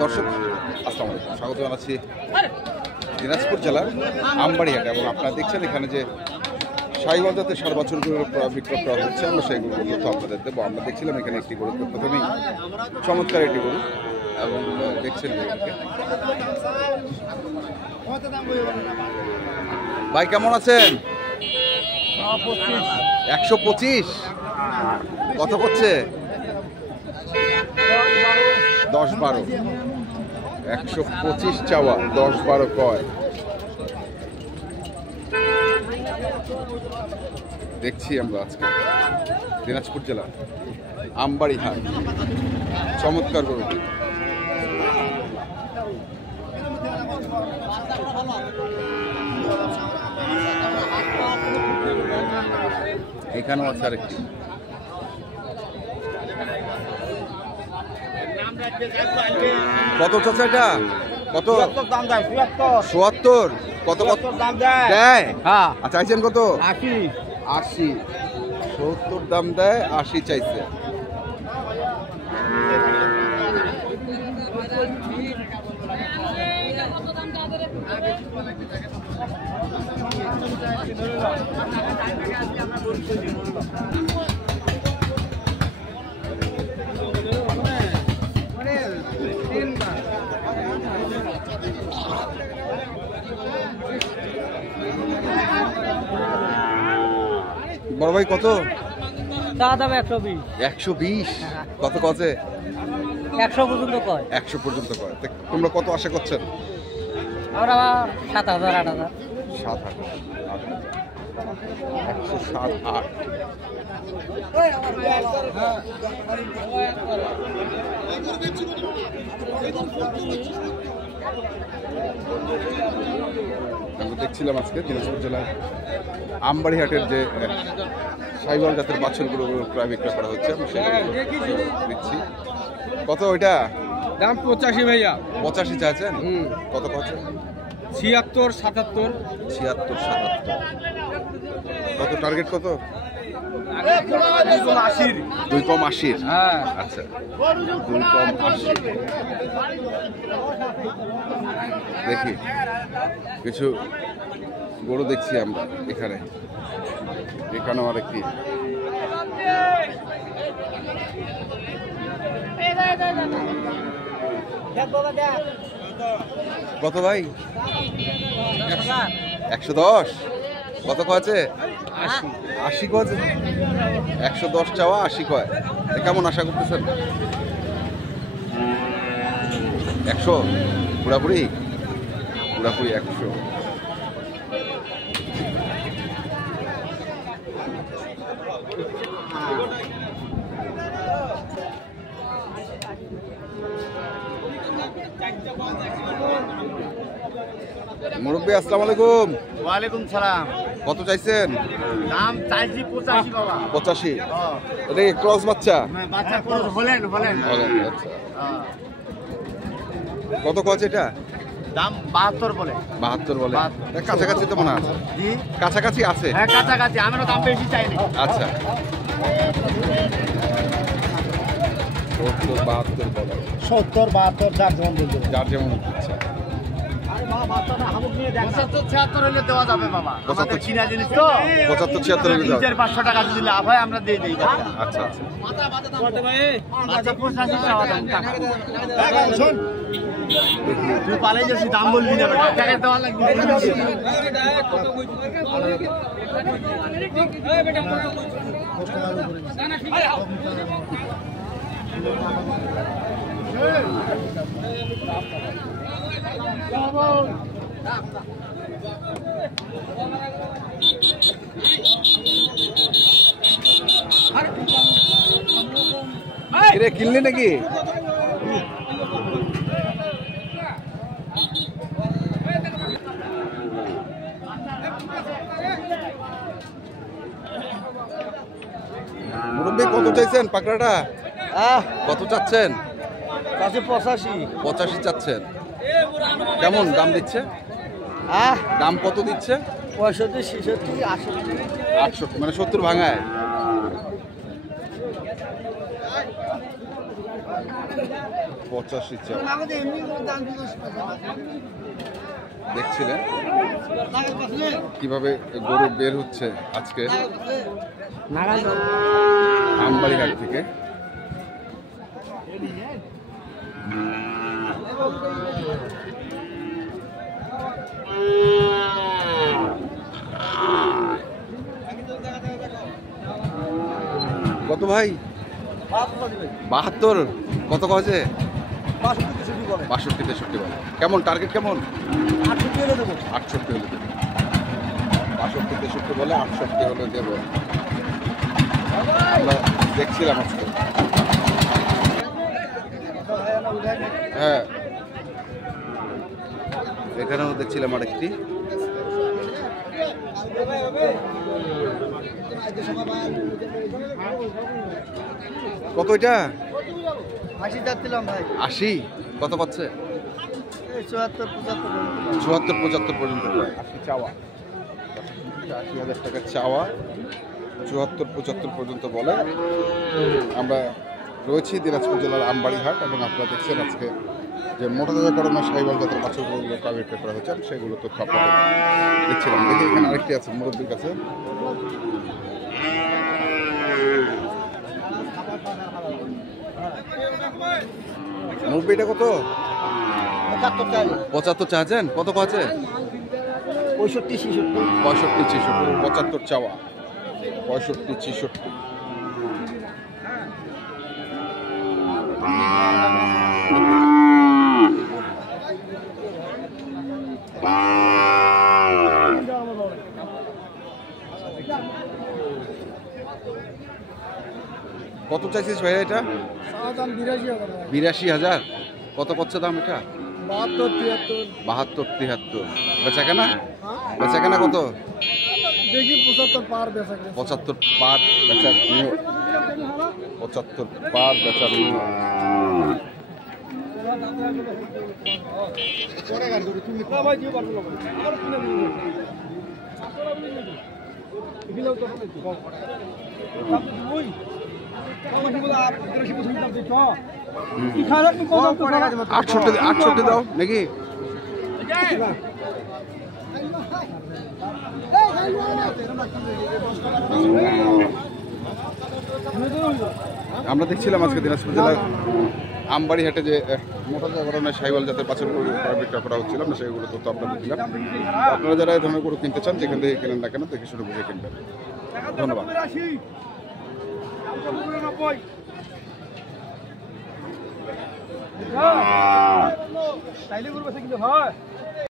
দর্শক আসসালামু আলাইকুম, স্বাগত জানাচ্ছি দিনাজপুর জেলার আমবাড়িহাট। এবং আপনারা দেখছেন এখানে যে শাহিওয়াল জাতের সার বাছুরগুলো বিক্রয় করা হচ্ছে, আমরা সেইগুলো তথ্য আপনাদের দেবো। আমরা দেখছিলাম এখানে একটি গরু, প্রথমেই চমৎকার একটি গরু, এবং দেখছেন ভাই কেমন আছেন? 125 কত করছে? 10-12, 125 চাওয়া, 10-12 কয়। দেখছি আমরা আজকে দিনাজপুর জেলা আমবাড়িহাট চমৎকার গরু। এখানেও আছে আরেকটি। কত চাচা এটা? কত দাম দেয়? ৭৪। কত কত দাম দেয়? হ্যাঁ। আচ্ছা, চাইছেন কত? ৮০। ৭০ দাম দেয়, ৮০ চাইছে। বড় ভাই কত দাম? 120। 120? কত কত? 100 পর্যন্ত কয়। 100 পর্যন্ত কয়। তোমরা কত আশা করছেন? আমরা 7,000 8,000। 7,000 107-8। আমরা দেখছিলাম আজকে দিনাজপুর জেলার আমবাড়িহাটের যে শাহিওয়াল জাতের বাছুরগুলো প্রায় বিক্রয় করা হচ্ছে। আমি দিচ্ছি। কত ওইটা দাম? 85 ভাইয়া। 85 চাইছেন? কত কত? 76 77। 76 77। কত টার্গেট? কত? 2 কম 80। হ্যাঁ। আচ্ছা, 2 কম 80। দেখি কিছু গরু দেখছি আমরা এখানে। এখানেও আরেকটি। কত ভাই? 110। কত কয়েছে? 80 কয়েছে। 110 চাওয়া, 80 কয়। কেমন আশা করতেছেন? 100 পুরাপুরি? পুরাপুরি 100। মুরব্বী আসসালামু আলাইকুম। ওয়ালাইকুম সালাম। কত চাইছেন? দাম চাইছি 85 বাবা। 85? এটা কি ক্রস বাচ্চা? বাচ্চা ক্রস হলেন। আচ্ছা। কত কত এটা? দাম 72 বলে। 72 বলে? কাছাকাছি তো মনে আছে। জি, কাছাকাছি আছে। হ্যাঁ কাছাকাছি। আমরা দাম বেশি চাইনি। আচ্ছা, 70-72 বলে। 70-72 যার যেমন বলতে। যার যেমন ইচ্ছা। 75-76 হলে দেওয়া যাবে বাবা। আমাদের কিনা জিনিস তো। 75-76 হলে যাবে। 500 টাকা যদি লাভ হয় আমরা দিয়ে দেই। আচ্ছা। আচ্ছা 85 টাকা দাম টাকা। শুন, তুই পালাই যাচ্ছি, দাম বলবি না বেটা। টাকা দেওয়া লাগবে। কিনলি নাকি? মুরব্বী কত চাইছেন পাকড়াটা? কত চাচ্ছেন? 85 চাচ্ছেন। কেমন দাম দিচ্ছে? দাম কত দিচ্ছে? 65 66 68 মানে 70 ভাঙায়। 85 চাওয়া। দেখছিলেন কিভাবে গরু বের হচ্ছে আজকে আমবাড়িহাট থেকে। কত ভাই? 72। কত কছে? 62 63 বলে। কেমন টার্গেট কেমন? 68 হলে দেবো। 62 63 বলে, 68 হলে দেবো। আমরা দেখছিলাম আজকে। হ্যাঁ, এখানেও দেখছিলাম আরেকটি। কত এটা? 80 যাচ্ছিলাম ভাই। 80? কত পাচ্ছে? 74 75 74 75 পর্যন্ত। 80 চাওয়া, 80,000 টাকা চাওয়া, 74 75 পর্যন্ত বলে। আমরা রয়েছি দিনাজপুর জেলার আমবাড়িহাট এবং আপনারা দেখছেন আজকে যে মোটা তাজাকরণের সাহিওয়াল জাতের বাছুরগুলো বিক্রি করা হচ্ছে, আমি সেগুলো তথ্য আপনাদের দেখছিলাম। দেখি এখানে আরেকটি আছে মুরব্বীর কাছে। মুরব্বীটা কত? 75 চাচ্ছেন? কত আছে? 65 66 65 66 75 চাওয়া, 65 66। কত চাইছিস ভাই এটা? 82,000। কত করছে দাম এটা? 72 73। বেচা কেনা? বেচা কেনা কত? দেখি 75 পার বেচা 75 পার বেচার নিয়ত। 75 পার বেচার নিয়ত। আটষট্টি 68 দাও নাকি? আমরা দেখছিলাম আজকে দিনাজপুর জেলার আমবাড়িহাটে যে মোটা ধরনের সাহিওয়াল জাতের বাছুরগুলো বিক্রয় করা হচ্ছিল, আমরা সেগুলো তথ্য আপনাদের দিলাম। আপনারা যারা এই ধরনের গরু কিনতে চান, যেখান থেকে কেনেন না কেন, দেখে শুনে বুঝে কিনবেন। ধন্যবাদ। তাইলে করবে কিন্তু হয়।